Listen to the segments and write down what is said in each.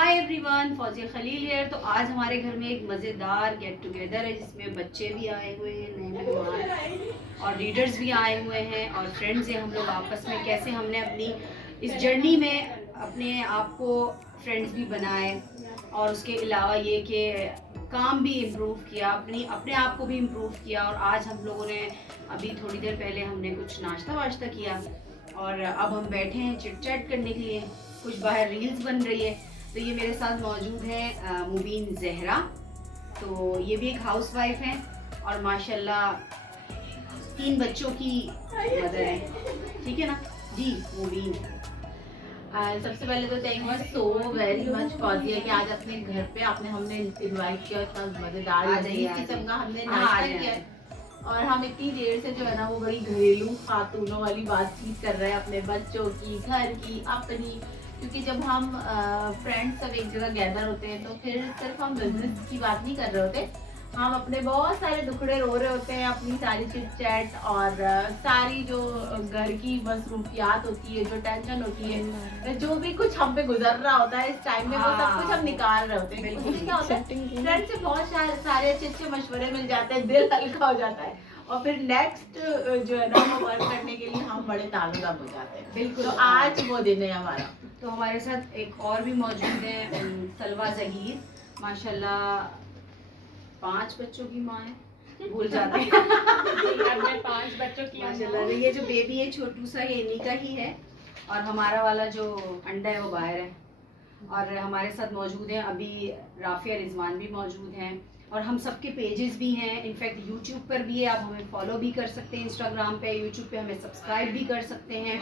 Hi everyone, Fauzia Khalil है। तो आज हमारे घर में एक मज़ेदार गेट टुगेदर है जिसमें बच्चे भी आए हुए हैं, नए मेहमान और रीडर्स भी आए हुए हैं और फ्रेंड्स हैं। हम लोग आपस में कैसे हमने अपनी इस जर्नी में अपने आप को फ्रेंड्स भी बनाए और उसके अलावा ये कि काम भी इम्प्रूव किया, अपने आप को भी इम्प्रूव किया। और आज हम लोगों ने अभी थोड़ी देर पहले हमने कुछ नाश्ता वाश्ता किया और अब हम बैठे हैं चिट चैट करने के लिए। कुछ बाहर रील्स बन रही है। तो ये मेरे साथ मौजूद है मुबीन जहरा। तो ये भी एक हाउसवाइफ है और माशाल्लाह 3 बच्चों की मदर है। ठीक है ना जी मुबीन? सबसे पहले तो thank you so very much Fauzia कि आज अपने घर पे हमने इनवाइट किया, इतना मजेदार किस्म का हमने नाश्ता किया है। और हम इतनी देर से जो है ना वो बड़ी घरेलू खातूनों वाली बातचीत कर रहे हैं, अपने बच्चों की, घर की, अपनी। क्योंकि जब हम फ्रेंड्स सब एक जगह गैदर होते हैं तो फिर सिर्फ हम बिजनेस की बात नहीं कर रहे होते, हम अपने बहुत सारे दुखड़े रो रहे होते हैं, अपनी सारी चिट चैट और सारी जो घर की मसरूफियात होती है, जो टेंशन होती है, जो भी कुछ हम पे गुजर रहा होता है इस टाइम में, वो सब कुछ हम निकाल रहे होते हैं। उससे क्या होता है, फ्रेंड से बहुत सारे अच्छे अच्छे मशवरे मिल जाते हैं, दिल हल्का हो जाता है और फिर नेक्स्ट जो है ना वो वर्क करने के लिए हम बड़े ताल्लुदार हो जाते हैं। बिल्कुल। तो आज वो दिन है हमारा। तो हमारे साथ एक और भी मौजूद है सलवा जहीर। माशाल्लाह 5 बच्चों की माँ है, भूल जाते हैं। 5 बच्चों की माशाल्लाह। ये जो बेबी है छोटू सा, ये इन्हीं का ही है और हमारा वाला जो अंडा है वो बाहर है। और हमारे साथ मौजूद हैं अभी राफिया रिजवान भी मौजूद हैं और हम सबके पेजेस भी हैं। इनफैक्ट यूट्यूब पर भी है, आप हमें फॉलो भी कर सकते हैं इंस्टाग्राम पे, यूट्यूब पे हमें सब्सक्राइब भी कर सकते हैं।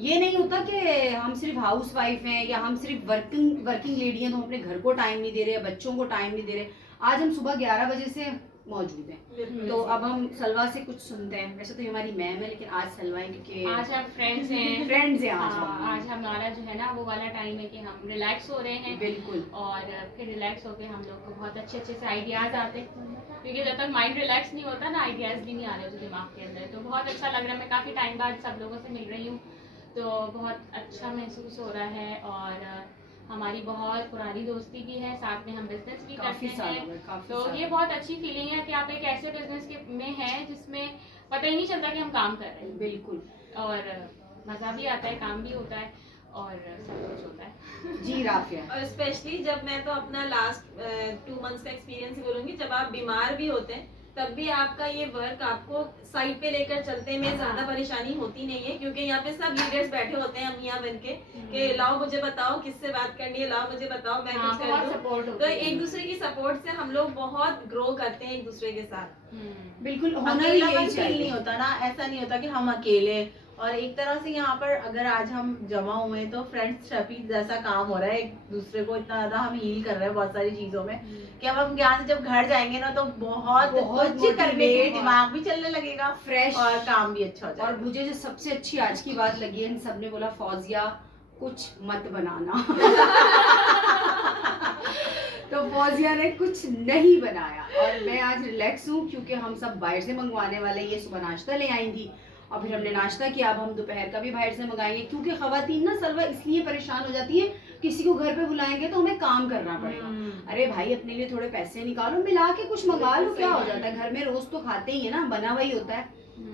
ये नहीं होता कि हम सिर्फ हाउस वाइफ हैं या हम सिर्फ वर्किंग लेडी हैं तो हम अपने घर को टाइम नहीं दे रहे, बच्चों को टाइम नहीं दे रहे। आज हम सुबह 11 बजे से मौजूद हैं। तो अब हम सलवा से कुछ सुनते हैं। वैसे तो ये हमारी मैम है लेकिन आज सलवा है क्योंकि आज हम फ्रेंड्स हैं। फ्रेंड्स हैं आज हमारा जो है ना वो वाला टाइम है कि हम रिलैक्स हो रहे हैं। बिल्कुल। और फिर रिलैक्स होके हम लोग को बहुत अच्छे अच्छे से आइडियाज आते हैं, क्योंकि जब तक माइंड रिलैक्स नहीं होता ना आइडियाज भी नहीं आ रहे होते दिमाग के अंदर। तो बहुत अच्छा लग रहा है, मैं काफ़ी टाइम बाद सब लोगों से मिल रही हूँ तो बहुत अच्छा महसूस हो रहा है। और हमारी बहुत पुरानी दोस्ती भी है, साथ में हम बिजनेस भी करते हैं। तो ये बहुत अच्छी फीलिंग है कि आप एक ऐसे बिजनेस में हैं जिसमें पता ही नहीं चलता कि हम काम कर रहे हैं। बिल्कुल। और मज़ा भी आता है, काम भी होता है और सब कुछ होता है। जी राफिया। और स्पेशली जब मैं तो अपना लास्ट 2 मंथ्स का एक्सपीरियंस ही बोलूंगी, जब आप बीमार भी होते हैं तब भी आपका ये वर्क आपको साइड पे लेकर चलते में ज्यादा परेशानी होती नहीं है, क्योंकि यहाँ पे सब लीडर्स बैठे होते हैं अमियाँ बन के कि लाओ मुझे बताओ किससे बात करनी है, लाओ मुझे बताओ मैं कुछ कर दूं। तो एक दूसरे की सपोर्ट से हम लोग बहुत ग्रो करते हैं एक दूसरे के साथ। बिल्कुल होना होना भी यही यही फील नहीं होता ना, ऐसा नहीं होता कि हम अकेले। और एक तरह से यहाँ पर अगर आज हम जमा हुए हैं तो फ्रेंड्स शफीक जैसा काम हो रहा है, एक दूसरे को इतना ज्यादा हम हील कर रहे हैं बहुत सारी चीजों में कि अब हम यहाँ से जब घर जाएंगे ना तो बहुत कुछ करने के लिए दिमाग भी चलने लगेगा, फ्रेश और काम भी अच्छा हो जाएगा। और मुझे जो सबसे अच्छी आज की बात लगी है, सबने बोला फौजिया कुछ मत बनाना। तो फौजिया ने कुछ नहीं बनाया और मैं आज रिलैक्स हूँ क्योंकि हम सब बाहर से मंगवाने वाले। ये सुबह नाश्ता ले आई थी और फिर हमने नाश्ता किया। अब हम दोपहर का भी बाहर से मंगाएंगे क्योंकि खवातीन ना सलवा इसलिए परेशान हो जाती है, किसी को घर पे बुलाएंगे तो हमें काम करना पड़ेगा। अरे भाई अपने लिए थोड़े पैसे निकालो, मिला के कुछ मंगा लो, क्या हो जाता है, घर में रोज तो खाते ही है ना, बना हुआ ही होता है।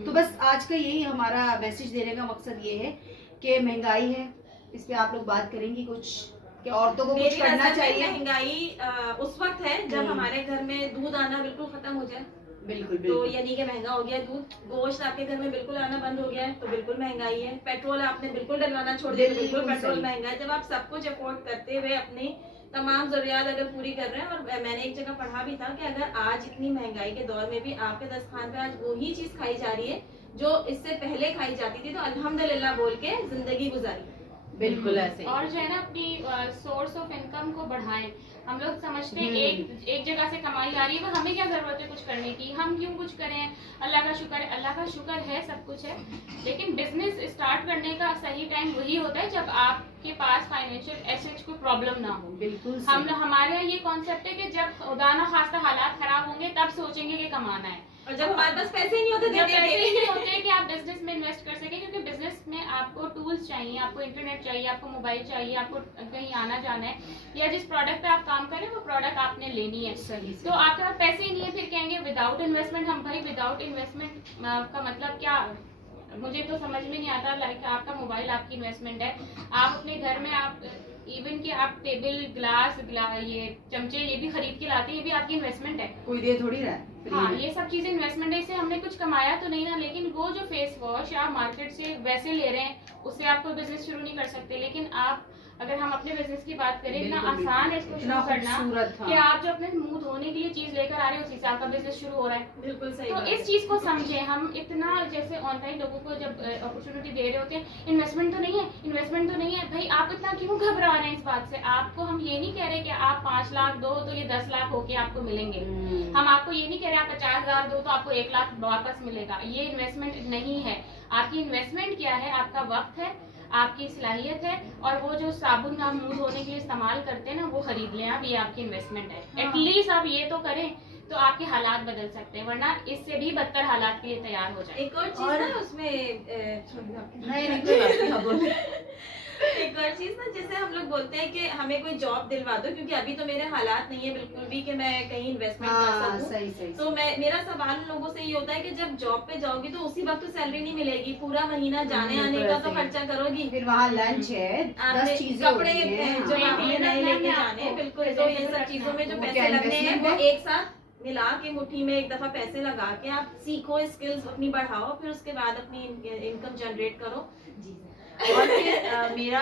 तो बस आज का यही हमारा मैसेज देने का मकसद ये है कि महंगाई है, इस पे आप लोग बात करेंगी कुछ कि औरतों को कुछ करना चाहिए। महंगाई उस वक्त है जब हमारे घर में दूध आना बिल्कुल खत्म हो जाए। बिल्कुल तो बिल्कुल। यानी कि महंगा हो गया दूध, गोश्त आपके घर में बिल्कुल आना बंद हो गया है तो बिल्कुल महंगाई है। पेट्रोल आपने बिल्कुल डलवाना छोड़ दिया, बिल्कुल पेट्रोल महंगा है। जब आप सब कुछ अफोर्ड करते हुए अपनी तमाम जरूरियात अगर पूरी कर रहे हैं, और मैंने एक जगह पढ़ा भी था कि अगर आज इतनी महंगाई के दौर में भी आपके दस्तरखान पे आज वही चीज खाई जा रही है जो इससे पहले खाई जाती थी, तो अल्हम्दुलिल्लाह बोल के जिंदगी गुजारी। बिल्कुल ऐसे ही। और जो है ना अपनी सोर्स ऑफ इनकम को बढ़ाएं। हम लोग समझते हैं एक जगह से कमाई आ रही है, तो हमें क्या जरूरत है कुछ करने की, हम क्यों कुछ करें। अल्लाह का शुक्र है सब कुछ है, लेकिन बिजनेस स्टार्ट करने का सही टाइम वही होता है जब आपके पास फाइनेंशियल एसेट्स कोई प्रॉब्लम ना हो। बिल्कुल हमारे यहाँ ये कॉन्सेप्ट है कि जब खुदा ना खास्ता हालात खराब होंगे तब सोचेंगे कि कमाना है। और जब हमारे पास पैसे ही नहीं होते जब देने पैसे के ही नहीं होते कि आप बिजनेस में इन्वेस्ट कर सकें, क्योंकि बिजनेस में आपको टूल्स चाहिए, आपको इंटरनेट चाहिए, आपको मोबाइल चाहिए, आपको कहीं आना जाना है, या जिस प्रोडक्ट पे आप काम करें वो प्रोडक्ट आपने लेनी है। तो आपके पास पैसे ही नहीं है, फिर कहेंगे विदाउट इन्वेस्टमेंट। हम भाई विदाउट इन्वेस्टमेंट का मतलब क्या, मुझे तो समझ में नहीं आता। लाइक आपका मोबाइल आपकी इन्वेस्टमेंट है, आप अपने घर में आप इवन कि आप टेबल ग्लास ये चमचे ये भी खरीद के लाते हैं, ये भी आपकी इन्वेस्टमेंट है। कोई दे थोड़ी रहा है free हाँ, में। ये सब चीजें इन्वेस्टमेंट है, इससे हमने कुछ कमाया तो नहीं ना, लेकिन वो जो फेस वॉश आप मार्केट से वैसे ले रहे हैं उससे आप कोई बिजनेस शुरू नहीं कर सकते। लेकिन आप अगर हम अपने बिजनेस की बात करें, इतना बिल्कुल, आसान है इसको इतना शुरू करना खूबसूरत, कि हाँ। आप जो अपने मुंह धोने के लिए चीज लेकर आ रहे हैं उसी से आपका बिजनेस शुरू हो रहा है। बिल्कुल सही तो बात इस है। चीज को समझें। हम इतना जैसे ऑनलाइन लोगों को जब अपॉर्चुनिटी दे रहे होते हैं, इन्वेस्टमेंट तो नहीं है, इन्वेस्टमेंट तो नहीं है, भाई आप इतना क्यों घबरा रहे हैं इस बात से। आपको हम ये नहीं कह रहे कि आप 5 लाख दो तो ये 10 लाख होके आपको मिलेंगे। हम आपको ये नहीं कह रहे आप 50,000 दो तो आपको 1 लाख वापस मिलेगा, ये इन्वेस्टमेंट नहीं है। आपकी इन्वेस्टमेंट क्या है, आपका वक्त है, आपकी सलाहियत है, और वो जो साबुन आप मुंह धोने के लिए इस्तेमाल करते हैं ना वो खरीद लें आप, ये आपकी इन्वेस्टमेंट है। हाँ। एटलीस्ट आप ये तो करें तो आपके हालात बदल सकते हैं, वरना इससे भी बदतर हालात के लिए तैयार हो जाए। एक और चीज और- ना उसमें नहीं कोई बात नहीं, हाँ, बोलो। एक और चीज ना, जैसे हम लोग बोलते हैं कि हमें कोई जॉब दिलवा दो, क्योंकि अभी तो मेरे हालात नहीं है बिल्कुल भी कि मैं कहीं इन्वेस्टमेंट कर हाँ, सकूं। सही सही तो मैं मेरा सवाल उन लोगों से ये होता है कि जब जॉब पे जाओगी तो उसी वक्त तो सैलरी नहीं मिलेगी, पूरा महीना जाने आने का तो खर्चा करोगी, फिर वहाँ लंच है, 10 चीजें कपड़े होती हैं, जो हाँ। आपने नए लेके जाने हैं, बिल्कुल। तो ये सब चीजों में जो वो पैसे क्या लगने हैं वो investment है? एक साथ मिला के मुट्ठी में एक दफा पैसे लगा के आप सीखो, स्किल्स अपनी बढ़ाओ, फिर उसके बाद अपनी इनकम जनरेट करो। और फिर मेरा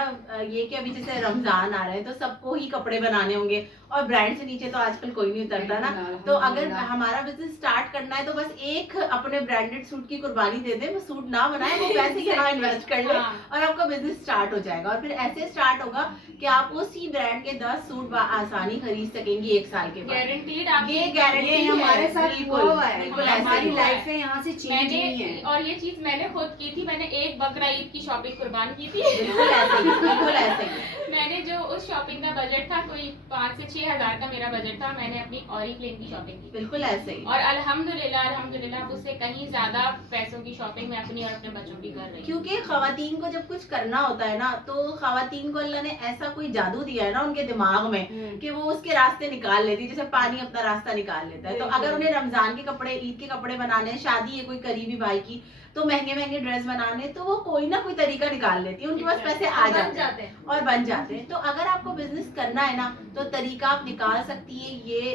ये कि अभी जैसे रमजान आ रहा है तो सबको ही कपड़े बनाने होंगे, और ब्रांड से नीचे तो आजकल कोई नहीं उतरता ना। तो अगर हमारा बिजनेस स्टार्ट करना है तो बस एक अपने ब्रांडेड सूट की कुर्बानी दे दे, वो सूट ना बनाए, वो पैसे यहाँ इन्वेस्ट कर ले हाँ। और आपका बिजनेस स्टार्ट हो जाएगा। और फिर ऐसे स्टार्ट होगा कि आप उसी ब्रांड के 10 सूट आसानी खरीद सकेंगी 1 साल के बाद। गारंटीड आप ये गारंटी ये हमारे साथ हुआ हुआ है, बिल्कुल ऐसे हमारी ही हुआ है। लाइफ में यहाँ से चेंज हुई है। मैंने, और ये चीज मैंने खुद की थी, मैंने एक बकरा ईद की शॉपिंग कुर्बान की थी। बिल्कुल ऐसे ही, बिल्कुल ऐसे ही। मैंने जो उस शॉपिंग का बजट था कोई 5 से 6 हजार का मेरा बजट था, मैंने अपनी ऑरिफ्लेम की शॉपिंग की। बिल्कुल ऐसे ही। और अल्हम्दुलिल्लाह उससे कहीं ज्यादा पैसों की शॉपिंग मैं अपनी और अपने बच्चों की कर रही हूँ। क्योंकि खवातीन को जब कुछ करना होता है ना, तो खवातीन को अल्लाह ने ऐसा कोई जादू दिया है ना उनके दिमाग में कि वो उसके रास्ते निकाल लेती है, जैसे पानी अपना रास्ता निकाल लेता है। तो अगर उन्हें रमजान के कपड़े, ईद के कपड़े बनाने हैं, शादी है कोई करीबी भाई की, तो महंगे महंगे ड्रेस बनाने, तो वो कोई ना कोई तरीका निकाल लेती है, उनके पास पैसे आ जाते हैं और बन जाते हैं। तो अगर आपको बिजनेस करना है ना तो तरीका आप निकाल सकती है, ये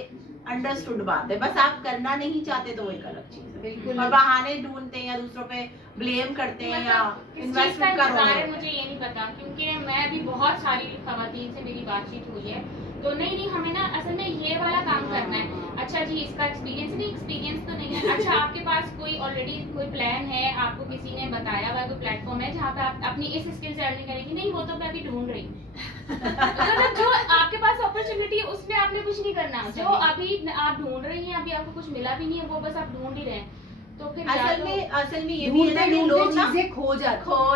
अंडरस्टूड बात है। बस आप करना नहीं चाहते तो वो एक अलग चीज है। बिल्कुल। और बहाने ढूंढते हैं या दूसरों पे ब्लेम करते हैं या किस चीज का इन्वेस्टमेंट का इंतजार है रोल मुझे ये नहीं पता, क्योंकि मैं भी बहुत सारी खवातीन से मेरी बातचीत हुई है, तो नहीं हमें ना असल में ये वाला काम करना है। अच्छा जी, इसका एक्सपीरियंस नहीं, एक्सपीरियंस तो नहीं है। अच्छा, आपके पास कोई ऑलरेडी कोई प्लान है, आपको किसी ने बताया हुआ कोई प्लेटफॉर्म है जहाँ पे आप अपनी इस स्किल से अर्निंग करेंगी? नहीं, वो तो मैं अभी ढूंढ रही हूँ। मतलब जो आपके पास अपॉर्चुनिटी है उसमें आपने कुछ नहीं करना, जो अभी आप ढूंढ रही हैं, अभी आपको कुछ मिला भी नहीं है, वो बस आप ढूंढ ही रहे हैं। तो फिर असल में ये भी है ना कि ढूंढते लोग ना चीजें खो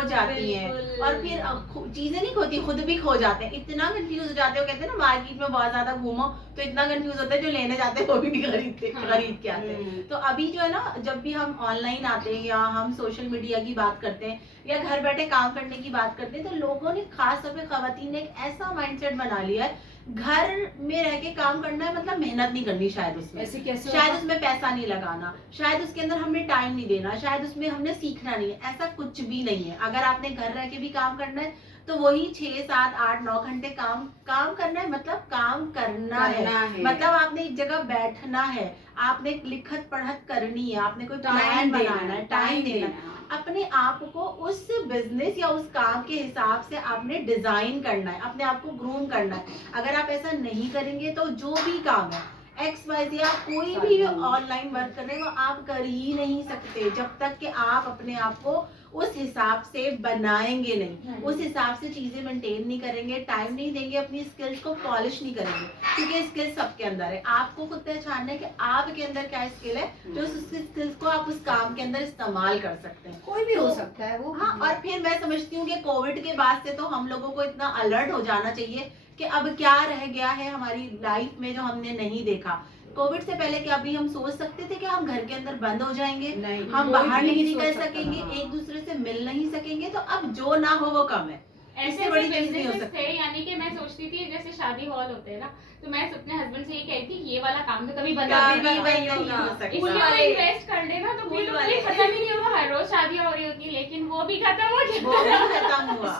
जाती हैं, बिल्कुल। और फिर चीजें नहीं खोती, खुद भी खो जाते हैं, इतना कंफ्यूज हो जाते हो। कहते हैं ना मार्केट में बहुत ज्यादा घूमो तो इतना कंफ्यूज होता है, जो लेने जाते हैं वो भी नहीं खरीदते, खरीद के आते हैं। तो अभी जो है ना, जब भी हम ऑनलाइन आते हैं या हम सोशल मीडिया की बात करते हैं या घर बैठे काम करने की बात करते हैं, तो लोगों ने खास तौर पे खवातीन ने एक ऐसा माइंडसेट बना लिया है, घर में रह के काम करना है, मतलब मेहनत नहीं करनी शायद उसमें, ऐसे कैसे शायद होगा? उसमें पैसा नहीं लगाना, शायद उसके अंदर हमने टाइम नहीं देना, शायद उसमें हमने सीखना नहीं है। ऐसा कुछ भी नहीं है। अगर आपने घर रह के भी काम करना है तो वही 6, 7, 8, 9 घंटे काम करना है, मतलब काम करना है। मतलब आपने एक जगह बैठना है, आपने लिखत पढ़त करनी है, आपने कोई प्लान बनाना है, टाइम देना है, अपने आप को उस बिजनेस या उस काम के हिसाब से आपने डिजाइन करना है, अपने आप को ग्रूम करना है। अगर आप ऐसा नहीं करेंगे तो जो भी काम है XYZ, आप कोई भी ऑनलाइन वर्क कर रहे हो आप कर ही नहीं सकते जब तक कि आप अपने आप को उस हिसाब से बनाएंगे नहीं, उस हिसाब से चीजें मेंटेन नहीं करेंगे, टाइम नहीं देंगे, अपनी स्किल्स को पॉलिश नहीं करेंगे। क्योंकि स्किल्स सबके अंदर है, आपको खुद पहचानना है कि आपके अंदर क्या स्किल है, जो उस स्किल्स को आप उस काम के अंदर इस्तेमाल कर सकते हैं। कोई भी हो सकता है वो। हाँ, और फिर मैं समझती हूँ कि कोविड के बाद से तो हम लोगों को इतना अलर्ट हो जाना चाहिए कि अब क्या रह गया है हमारी लाइफ में जो हमने नहीं देखा, कोविड से पहले क्या अभी हम सोच सकते थे कि हम घर के अंदर बंद हो जाएंगे, नहीं, हम कोई बाहर भी नहीं सोच निकल सकता सकेंगे, था। एक दूसरे से मिल नहीं सकेंगे, तो अब जो ना हो वो कम है। ऐसे इससे बड़ी ऐसे चीज नहीं हो बिजनेसेस सकती। थे, यानी कि मैं सोचती थी जैसे शादी हॉल होते हैं ना, तो मैं अपने हस्बैंड से ये कहती थी ये वाला काम तो कभी बंद कभी नहीं भी होगा। बंद नहीं हो इसके सकता। ऊपर इन्वेस्ट कर देना तो फूल फिर तो वाले। कभी खत्म ही नहीं होगा, हर रोज शादियां हो रही होती है, लेकिन वो भी खत्म हो वो जाता भी खत्म हुआ।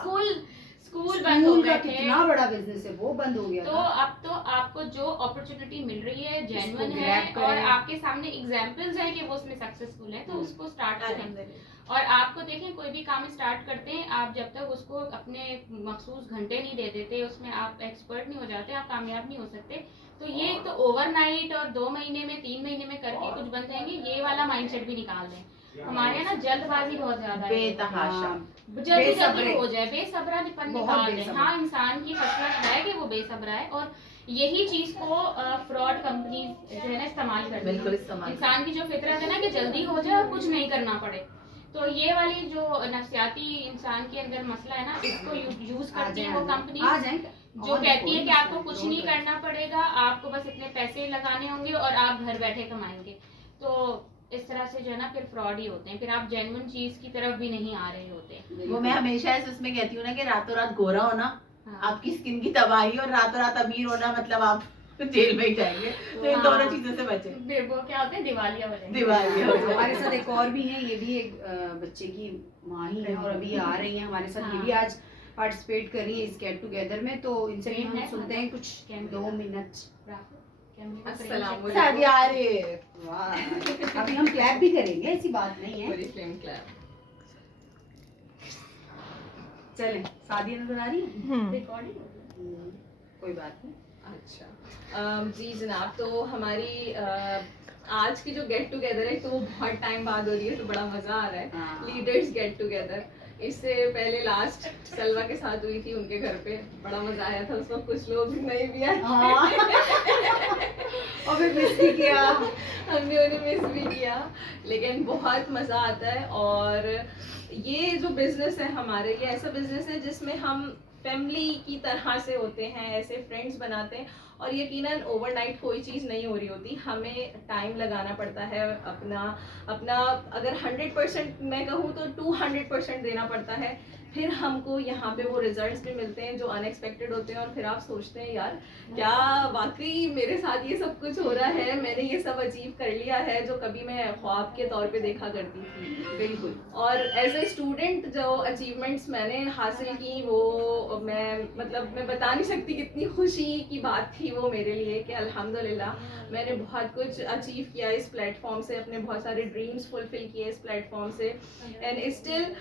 स्कूल बंद हो स्कूल का गए थे। कितना बड़ा बिजनेस है, वो बंद हो गया तो था। अब तो आपको जो अपॉर्चुनिटी मिल रही है जेन्युइन उसको है grab करें। और आपके सामने एग्जांपल्स हैं कि वो उसमें सक्सेसफुल है, तो उसको स्टार्ट करें। अल्हम्दुलिल्लाह। और आपको देखें कोई भी काम स्टार्ट करते हैं, आप जब तक उसको अपने मखसूस घंटे नहीं दे देते, उसमें आप एक्सपर्ट नहीं हो जाते, आप कामयाब नहीं हो सकते। तो ये एक तो ओवरनाइट और 2 महीने में 3 महीने में करके कुछ बन जाएंगे, ये वाला माइंडसेट भी निकाल दें। हमारे यहाँ ना जल्दबाजी बहुत ज्यादा है, बेतहाशा। हाँ, जल्दी बेसब्रे। जल्दी हो जाए, बेसब्रापन बहुत निकाल दें। बेसब्र। हाँ, इंसान की खसलत है कि वो बेसब्रा है, और यही चीज को फ्रॉड कंपनी जो है ना इस्तेमाल करती बिल्कुल है। इस्तेमाल इंसान की जो फितरत है ना कि जल्दी हो जाए और कुछ नहीं करना पड़े, तो ये वाली जो नफ्सियाती इंसान के अंदर मसला है ना, इसको यूज आ करती जाए, है वो आ जाए। कंपनी, आ जाए। जो और कहती कोई है कि मसला आपको नहीं, कुछ don't नहीं worry। करना पड़ेगा, आपको बस इतने पैसे लगाने होंगे और आप घर बैठे कमाएंगे। तो इस तरह से जो है ना फिर फ्रॉड ही होते हैं, फिर आप जेन्युइन चीज की तरफ भी नहीं आ रहे होते। वो मैं हमेशा ऐसे उसमें कहती हूँ ना कि रातों रात गोरा होना हाँ। आपकी स्किन की तबाही, और रातों रात अमीर होना मतलब आप जेल में ही जाएंगे। तो इन हाँ। दोनों चीजों से बचे। फिर वो क्या होते हैं, दिवालिया हो जाएंगे। दिवालिया हो हमारे जाएंगे। साथ एक और भी है, ये भी एक बच्चे की माँ ही है और अभी आ रही है हमारे साथ। ये हाँ। भी आज पार्टिसिपेट कर रही है इस गेट टुगेदर में, तो इनसे भी हम है, सुनते हैं कुछ कैमरे 2 मिनट। अस्सलाम वालेकुम। सादिया आ रही है। वाह, अभी हम क्लैप भी करेंगे, ऐसी बात नहीं है। चलें, सादिया नजर आ रही है? रिकॉर्डिंग कोई बात नहीं। अच्छा जी जनाब, तो हमारी आज की जो गेट टुगेदर है तो वो बहुत टाइम बाद हो रही है, तो बड़ा मज़ा आ रहा है। हाँ। लीडर्स गेट टुगेदर, इससे पहले लास्ट सलवा के साथ हुई थी उनके घर पे, बड़ा मज़ा आया था। उस वक्त कुछ लोग नहीं भी आए हाँ। और फिर मिस भी किया। हमने उन्हें मिस भी किया, लेकिन बहुत मज़ा आता है। और ये जो बिज़नेस है हमारे, ये ऐसा बिज़नेस है जिसमें हम फैमिली की तरह से होते हैं, ऐसे फ्रेंड्स बनाते हैं। और यकीनन ओवरनाइट कोई चीज़ नहीं हो रही होती, हमें टाइम लगाना पड़ता है अपना अगर 100% मैं कहूँ तो 200% देना पड़ता है, फिर हमको यहाँ पे वो रिजल्ट्स भी मिलते हैं जो अनएक्सपेक्टेड होते हैं। और फिर आप सोचते हैं यार क्या वाकई मेरे साथ ये सब कुछ हो रहा है, मैंने ये सब अचीव कर लिया है जो कभी मैं ख्वाब के तौर पे देखा करती थी। बिल्कुल। और एज ए स्टूडेंट जो अचीवमेंट्स मैंने हासिल की वो मैं बता नहीं सकती कितनी खुशी की बात थी वो मेरे लिए, कि अल्हम्दुलिल्लाह मैंने बहुत कुछ अचीव किया इस प्लेटफॉर्म से, अपने बहुत सारे ड्रीम्स फुलफिल किए इस प्लेटफॉर्म से। एंड स्टिल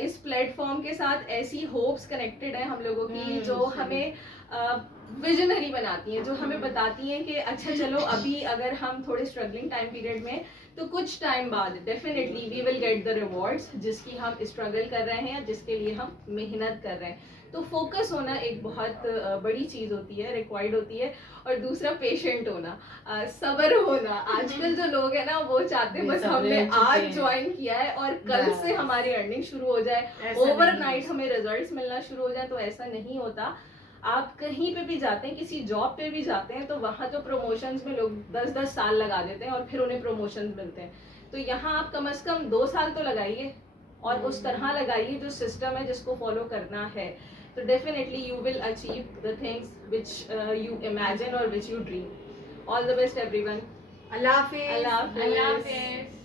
इस प्लेटफॉर्म के साथ ऐसी होप्स कनेक्टेड हैं हम लोगों की जो हमें विजनरी बनाती हैं, जो हमें बताती हैं कि अच्छा चलो अभी अगर हम थोड़े स्ट्रगलिंग टाइम पीरियड में, तो कुछ टाइम बाद definitely we will get the rewards जिसकी हम स्ट्रगल कर रहे हैं, जिसके लिए हम मेहनत कर रहे हैं। तो फोकस होना एक बहुत बड़ी चीज़ होती है, रिक्वायर्ड होती है। और दूसरा पेशेंट होना, सब्र होना। आजकल जो लोग हैं ना वो चाहते हैं बस हमने आज ज्वाइन किया है और कल से हमारी अर्निंग शुरू हो जाए, ओवरनाइट हमें रिजल्ट्स मिलना शुरू हो जाए, तो ऐसा नहीं होता। आप कहीं पे भी जाते हैं, किसी जॉब पे भी जाते हैं, तो वहाँ तो प्रमोशंस में लोग 10-10 साल लगा देते हैं और फिर उन्हें प्रमोशंस मिलते हैं। तो यहाँ आप कम से कम 2 साल तो लगाइए, और उस तरह लगाइए जो सिस्टम है जिसको फॉलो करना है, तो definitely you will achieve the things which you imagine और which you dream. All the best everyone. अल्लाह हाफिज़। अल्लाह हाफिज़। अल्लाह हाफिज़।